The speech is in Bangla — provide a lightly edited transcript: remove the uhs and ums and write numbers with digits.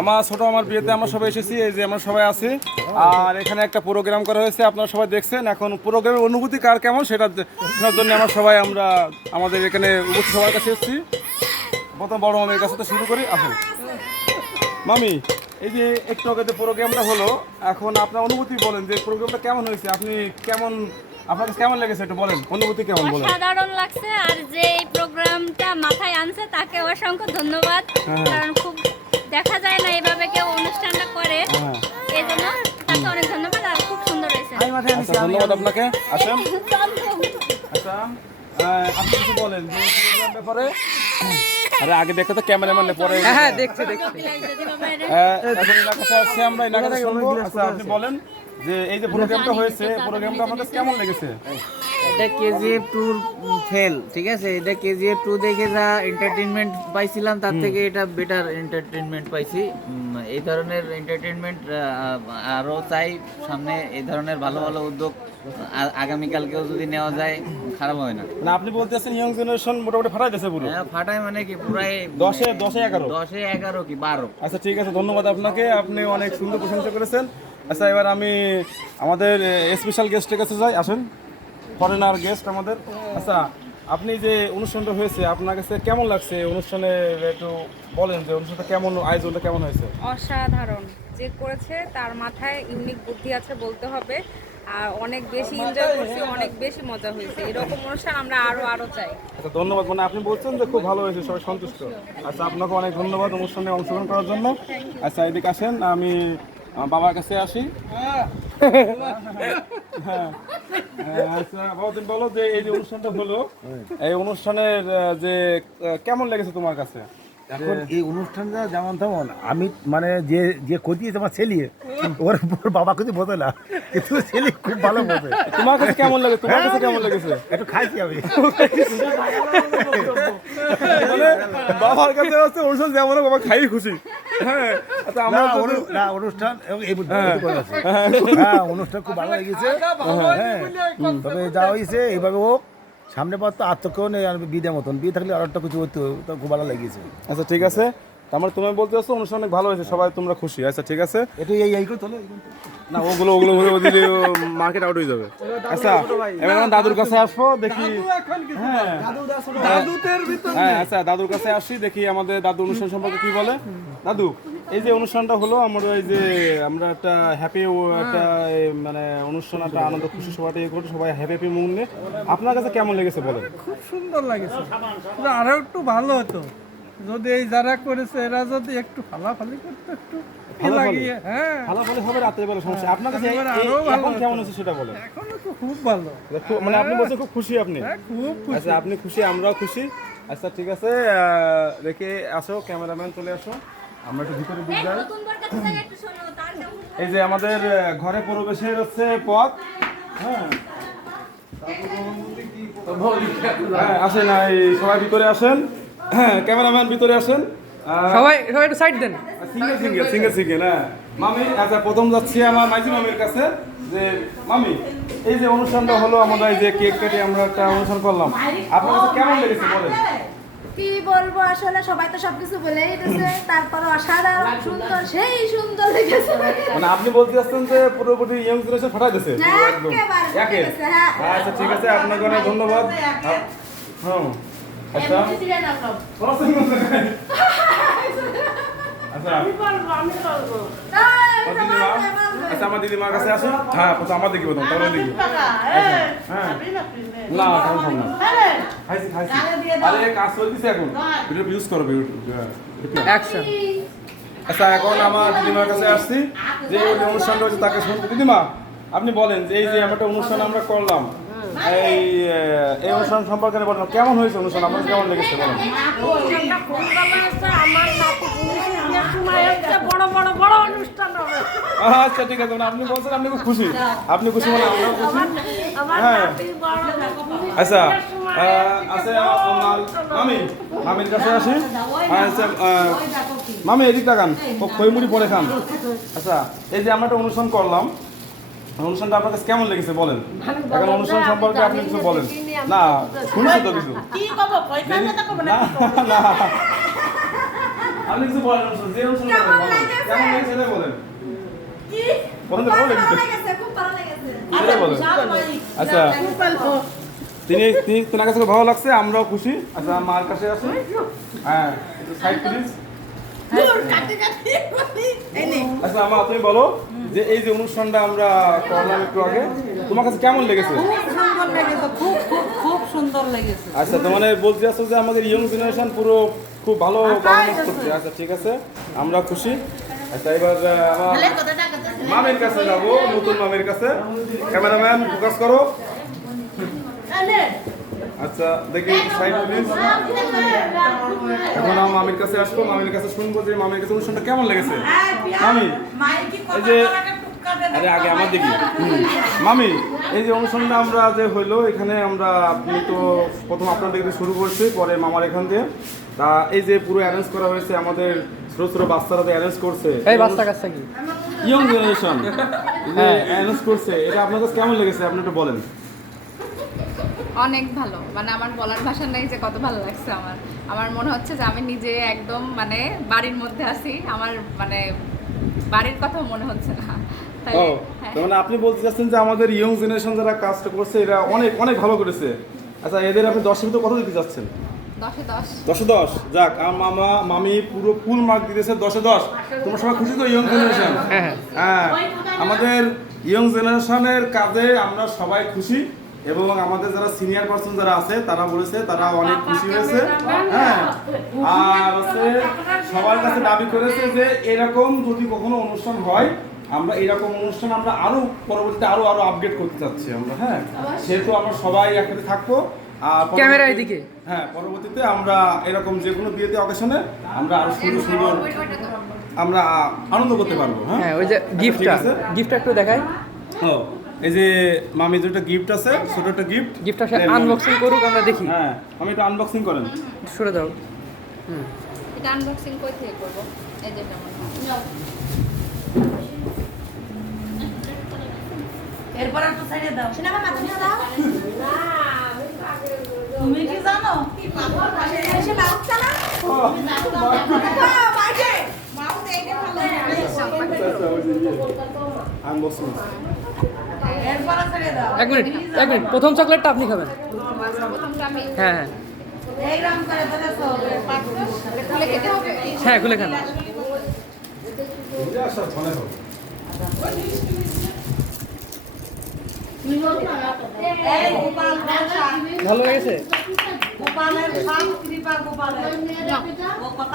আমার ছোট আমার বিয়েতে আমরা সবাই এসেছি, এই যে আমরা সবাই আছি। আর এখানে একটা প্রোগ্রাম করা হয়েছে, আপনারা সবাই দেখছেন। এখন প্রোগ্রামের অনুভূতি কার কেমন সেটা শোনার জন্য আমরা আমাদের এখানে উপস্থিত সবার কাছে এসেছি। প্রথম বড় মামির কাছে তো শুরু করি। আসুন মামি, এই যে একটু আগে যে প্রোগ্রামটা হলো, এখন আপনার অনুভূতি বলেন যে প্রোগ্রামটা কেমন হয়েছে, আপনার কাছে কেমন লেগেছে একটু বলেন, অনুভূতি কেমন বলেন। সাধারণ লাগছে, আর যে এই প্রোগ্রামটা মাথায় আনছে তাকে অসংখ্য ধন্যবাদ। কারণ খুব দেখা যায় না এইভাবে কেউ অনুষ্ঠানটা করে, এই জন্য তাকে অনেক ধন্যবাদ। আর খুব সুন্দর হয়েছে। ধন্যবাদ আপনাকে। আসেন আচ্ছা, আপনি কিছু বলেন যে প্রোগ্রাম ব্যাপারে। আরে আগে দেখো তো ক্যামেরাম্যান পরে। হ্যাঁ দেখছি। এখন এলাকা কাছে আসছি আমরা, এলাকা কাছে শুনবো। আচ্ছা আপনি বলেন যে এই যে প্রোগ্রামটা হয়েছে, প্রোগ্রামটা আপনাদের কেমন লেগেছে? এটা কেজিএফ ট্যুর ফেল, ঠিক আছে। এটা কেজিএফ 2 দেখে যা এন্টারটেইনমেন্ট পাইছিলাম তার থেকে এটা বেটার এন্টারটেইনমেন্ট পাইছি। এই ধরনের এন্টারটেইনমেন্ট আরও চাই সামনে। এই ধরনের ভালো ভালো উদ্যোগ আগামীকালকেও যদি নেওয়া যায় খারাপ হয় না। মানে আপনি বলতেছেন ইয়ং জেনারেশন মোটামুটি ফাটাই গেছে পুরো। হ্যাঁ ফাটায়, মানে কি পুরাই 10-এ 11। 10-এ 11 কি 12। আচ্ছা ঠিক আছে, ধন্যবাদ আপনাকে, আপনি অনেক সুন্দর প্রশংসা করেছেন। আচ্ছা এবার আমি আমাদের স্পেশাল গেস্টের কাছে যাই। আসেন, ফরেনার গেস্ট আমাদের। আচ্ছা আপনি যে অনুষ্ঠানটা হয়েছে আপনার কাছে কেমন লাগছে? অনুষ্ঠানে একটু বলেন যে অনুষ্ঠানটা কেমন, আয়োজনটা কেমন হয়েছে? অসাধারণ। যে করেছে তার মাথায় ইউনিক বুদ্ধি আছে বলতে হবে। আর অনেক বেশি এনজয় করছি, অনেক বেশি মজা হয়েছে। এরকম অনুষ্ঠান আমরা আরো চাই। আচ্ছা ধন্যবাদ। মানে আপনি বলছেন যে খুব ভালো হয়েছে, সবাই সন্তুষ্ট। আচ্ছা আপনাকে অনেক ধন্যবাদ অনুষ্ঠানে অংশগ্রহণ করার জন্য। আচ্ছা এদিকে আসেন, আমি আমার বাবার কাছে আসি। হ্যাঁ আচ্ছা বাবা, তুমি বলো যে এই যে অনুষ্ঠানটা হলো, এই অনুষ্ঠানের যে কেমন লেগেছে তোমার কাছে? এখন এই অনুষ্ঠানটা যেমন তেমন আমি মানে যে যে কদিয়েছে আমার ছেলে, ওর বাবা কিছু বোঝে না, কিন্তু ছেলে খুব ভালো বোঝে। তোমার কাছে কেমন লাগে? তোমার কাছে কেমন লেগেছে? একটু খাইছি আমি। মানে বাবার কাছে হচ্ছে অনুষ্ঠান যেমন হোক, বাবা খাই খুশি। হ্যাঁ আচ্ছা আমরা না অনুষ্ঠান এই হ্যাঁ অনুষ্ঠান খুব ভালো লেগেছে। হ্যাঁ তবে যা হয়েছে এইভাবে হোক, সামনে পর তো আত্মকেও নেই আর বিদে মতন, বিয়ে থাকলে আর একটা কিছু হতো, তো খুব ভালো লেগেছে। আচ্ছা ঠিক আছে, তারপরে তুমি বলতে চাচ্ছ অনুষ্ঠান অনেক ভালো হয়েছে, সবাই তোমরা খুশি। আচ্ছা ঠিক আছে, একটু এই করে তোলে না ওগুলো দিলে মার্কেট আউট হয়ে যাবে। আচ্ছা এবার আমার দাদুর কাছে আসবো, দেখি। হ্যাঁ আচ্ছা দাদুর কাছে আসি, দেখি আমাদের দাদু অনুষ্ঠান সম্পর্কে কি বলে। দাদু, এই যে অনুষ্ঠানটা হলো আমরা, এই যে আমরা একটা হ্যাপি একটা মানে অনুষ্ঠান, একটা আনন্দ খুশি সবাই করতে, সবাই হ্যাপি মুড নিয়ে, আপনার কাছে কেমন লেগেছে বলেন? খুব সুন্দর লাগেছে। আরো একটু ভালো হতো যদি এই যারা করেছে এরা যদি একটু ফালাফালি করতে, একটু লাগিয়ে। হ্যাঁ ভালো হবে রাতের বেলা সমস্যা। আপনার কাছে এখন কেমন হচ্ছে সেটা বলেন। এখনো তো খুব ভালো। মানে আপনি বলছেন খুব খুশি আপনি? খুব আচ্ছা আপনি খুশি, আমরাও খুশি। আচ্ছা ঠিক আছে, রেখে আসো, ক্যামেরাম্যান চলে আসো, আমরা একটু ভিতরে ঢুকে যাই। এই যে আমাদের ঘরে প্রবেশের হচ্ছে পথ। হ্যাঁ আসেন, সবাই ভিতরে আসেন। হ্যাঁ ক্যামেরাম্যান ভিতরে আসেন। সবাই একটু সাইড দেন। সিঙ্গেল হ্যাঁ মামি। আচ্ছা প্রথম যাচ্ছি আমার মাইজি মামির কাছে। যে মামি, এই যে অনুষ্ঠানটা হলো আমাদের, এই যে কেক কেটে আমরা একটা অনুষ্ঠান করলাম, আপনার কাছে কেমন লেগেছে বলেন? কি বলবো, আসলে সবাই তো সবকিছু বলেই দিয়েছে, তারপর অসাধারণ সুন্দর, সেই সুন্দর লেগেছে। মানে আপনি বলতে চাচ্ছেন যে পুরোপুরি ইয়ং জেনারেশন ফাটাই দিয়েছে একদম একে। আচ্ছা ঠিক আছে, আপনাকে অনেক ধন্যবাদ। হ্যাঁ আচ্ছা আচ্ছা আমার দিদিমার কাছে আসুন। হ্যাঁ আমার দিকে বলুন, তাহলে দেখি। হ্যাঁ না কনফার্ম না, খাইছি। আরে কাজ চলতেছে এখন, ভিডিও ইউজ করবে অ্যাকশন। আচ্ছা এখন আমার দিদিমার কাছে আসছি, যে ওই অনুষ্ঠানটা হচ্ছে তাকে শুনতে। দিদিমা আপনি বলেন যে এই যে আমরা একটা অনুষ্ঠান আমরা করলাম, এই অনুষ্ঠান সম্পর্কে বলেন, কেমন হয়েছে অনুষ্ঠান, আপনার কেমন লেগেছে বলেন? আচ্ছা ঠিক আছে, মানে আপনি বলছেন আপনি খুব খুশি, আপনি খুশি মানে আমরাও খুশি। হ্যাঁ আচ্ছা আচ্ছা মামির কাছে আসি। আচ্ছা মামি এদিক তাকান, ও খইমুড়ি পরে খান। আচ্ছা এই যে আমরা একটা অনুষ্ঠান করলাম, অনুষ্ঠানটা আপনার কাছে কেমন লেগেছে বলেন? এখন অনুষ্ঠান সম্পর্কে আপনি কিছু বলেন। না শুনছি তো কিছু না। আপনি কিছু বলেন অনুষ্ঠান, যে অনুষ্ঠান কেমন বলেন, লেগেছে? কেমন লেগেছে সেটা বলেন। কি বলেন তো, ভালো ভালো লেগেছে? লেগেছে, খুব ভালো লেগেছে। সেটা বলেন। আচ্ছা তেনার কাছে খুব ভালো লাগছে, আমরাও খুশি। আচ্ছা মার কাছে আসুন। হ্যাঁ সাইড প্লিজ। আচ্ছা আমা তুমি বলো যে এই যে অনুষ্ঠানটা আমরা করলাম একটু আগে, তোমার কাছে কেমন লেগেছে? সুন্দর লেগেছে, খুব খুব খুব সুন্দর লেগেছে। আচ্ছা তো মানে বলতে চাচ্ছ যে আমাদের ইয়ং জেনারেশন পুরো খুব ভালো পারফরমেন্স করছে। আচ্ছা ঠিক আছে, আমরা খুশি। আচ্ছা এবার আমার মামের কাছে যাবো, নতুন মামের কাছে। ক্যামেরাম্যান ফোকাস করো। আচ্ছা দেখি সাইড প্লিজ। এখন আমার মামির কাছে আসবো, মামির কাছে শুনবো যে মামির কাছে অনুষ্ঠানটা কেমন লেগেছে। মামি এই যে আরে আগে আমার দেখি মামি এই যে অনুষ্ঠানটা আমরা যে হইলো এখানে আমরা আপনি তো প্রথম আপনার দিকে শুরু করছি, পরে মামার এখান দিয়ে তা এই যে পুরো অ্যারেঞ্জ করা হয়েছে, আমাদের ছোট ছোট বাচ্চারা অ্যারেঞ্জ করছে, এই বাচ্চা কাচ্চা কি ইয়ং জেনারেশন অ্যারেঞ্জ করছে, এটা আপনার কাছে কেমন লেগেছে আপনি একটু বলেন। অনেক ভালো, মানে আমার বলার ভাষা নেই যে কত ভালো লাগছে। আমার মনে হচ্ছে যে আমি নিজে একদম মানে বাড়ির মধ্যে আছি, আমার মানে বাড়ির কথা মনে হচ্ছে না। তাই ও হ্যাঁ। তার মানে আপনি বলতে চাচ্ছেন যে আমাদের ইয়ং জেনারেশন যারা কাজটা করছে এরা অনেক অনেক ভালো করেছে। আচ্ছা এদের আপনি 10 এর ভিতরে কত দিতে চাচ্ছেন? 10-এ 10। 10-এ 10। যাক আমার মামা মামি পুরো ফুল মার্ক দিতেছে 10-এ 10। তোমরা সবাই খুশি তো ইয়ং জেনারেশন? হ্যাঁ আমাদের ইয়ং জেনারেশনের কাজে আমরা সবাই খুশি এবং আমাদের যারা সিনিয়র পার্সন যারা আছে তারা বলেছে তারা অনেক খুশি হয়েছে। হ্যাঁ আর হচ্ছে সবার কাছে দাবি করেছে যে এরকম যদি কখনো অনুষ্ঠান হয় আমরা এরকম অনুষ্ঠান আমরা আরো পরবর্তীতে আরো আপডেট করতে চাচ্ছি আমরা। হ্যাঁ সেহেতু আমরা সবাই একসাথে থাকবো আর ক্যামেরা এদিকে। হ্যাঁ পরবর্তীতে আমরা এরকম যে কোনো বিয়েতে অকেশনে আমরা আরো সুন্দর সুন্দর আমরা আনন্দ করতে পারবো। হ্যাঁ ওই যে আচ্ছা, গিফটটা, ঠিক আছে। গিফটটা একটু দেখাই। ও এই যে মামি যেটা গিফট আছে ছোট একটা গিফট, গিফটটা আনবক্সিং করুক, আমরা দেখি। হ্যাঁ আমি একটু আনবক্সিং করেন। সরে দাও। এটা আনবক্সিং কই থেকে করব? এই যে যেমন এরপর একটু ছেড়ে দাও। সিনেমা মাধ্যমে দাও। তুমি কি জানো? এসে মাউথ চালা। মাইকে মাউথ এইটা ভালো। আনবক্সিং এরপর ছেড়ে দাও। এক মিনিট প্রথম চকলেটটা আপনি খাবেন। প্রথমটা আমি হ্যাঁ হ্যাঁ এইরকম করে ফেলেছো। খুলে খেতে হবে। হ্যাঁ খুলে খান। এই গোপাল বর্ষা, ভালো লেগেছে? গোপালের সব কৃপা গোপালের। ও কথা